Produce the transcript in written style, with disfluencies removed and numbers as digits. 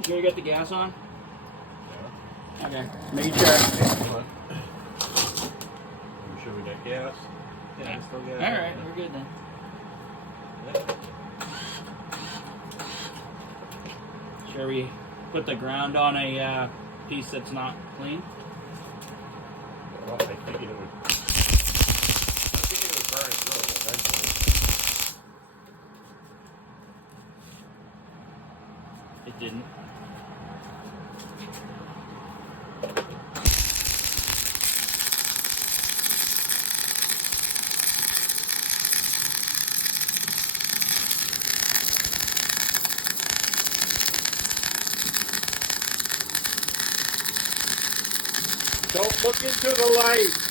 You sure you got the gas on? Yeah. Okay. Making sure. You sure we got gas? Yeah. We still got All right, we're good then. Yeah. Sure we put the ground on a piece that's not clean? Well, I figured it would burn through eventually. It didn't. Don't look into the light.